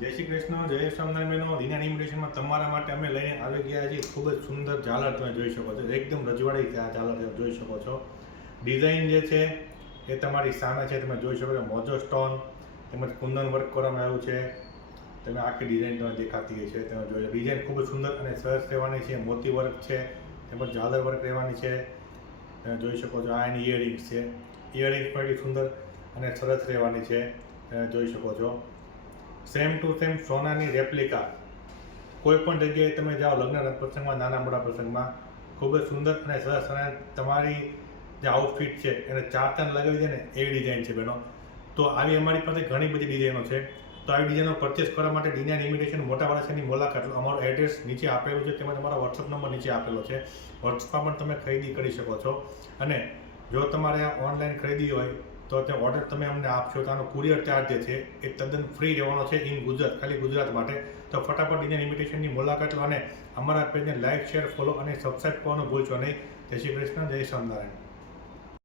જય શ્રી કૃષ્ણ, જય સ્વામિનારાયણ. દિના ઇન્વિટેશનમાં તમારા માટે અમે લઈને આવી ગયા છીએ ખૂબ જ સુંદર ઝાલર તમે જોઈ શકો છો. એકદમ રજવાડી આ ઝાલર તમે જોઈ શકો છો. ડિઝાઇન જે છે એ તમારી સામે છે, તમે જોઈ શકો છો. મોજો સ્ટોન તેમજ કુંદન વર્ક કરવામાં આવ્યું છે. તમે આખી ડિઝાઇન તમને દેખાતી છે, તમે જોઈ ડિઝાઇન ખૂબ જ સુંદર અને સરસ રહેવાની છે. મોતી વર્ક છે તેમજ ઝાલર વર્ક રહેવાની છે, તમે જોઈ શકો છો. આ એની ઇયરિંગ્સ છે, ઇયરિંગ્સ પણ એટલી સુંદર અને સરસ રહેવાની છે, તમે જોઈ શકો છો. સેમ ટુ સેમ સોનાની રેપ્લિકા કોઈ પણ જગ્યાએ તમે જાઓ, લગ્ન પ્રસંગમાં, નાના મોટા પ્રસંગમાં ખૂબ જ સુંદર અને સરસ, અને તમારી જે આઉટફિટ છે એને ચાર ચાંદ લગાવી દે ને એવી ડિઝાઇન છે બહેનો. તો આવી અમારી પાસે ઘણી બધી ડિઝાઇનો છે. તો આવી ડિઝાઇનો પરચેસ કરવા માટે ડિઝાઇન ઇન્વિટેશન મોટા વરાછાની મુલાકાત લો. અમારું એડ્રેસ નીચે આપેલું છે, તેમજ અમારો વોટ્સઅપ નંબર નીચે આપેલો છે. વોટ્સઅપમાં પણ તમે ખરીદી કરી શકો છો. અને જો તમારે આ ઓનલાઈન ખરીદી હોય તો તે ઓર્ડર તમે અમને આપશો તો આનો કુરિયર ચાર્જ જે છે એ તદ્દન ફ્રી રહેવાનો છે ઇન ગુજરાત, ખાલી ગુજરાત માટે. તો ફટાફટ ડિઝાઇન ઇન્વિટેશનની મુલાકાત લો અને અમારા પેજને લાઇક, શેર, ફોલો અને સબસ્ક્રાઈબ કરવાનું ભૂલશો નહીં. જય શ્રી કૃષ્ણ, જય સ્વામિનારાયણ.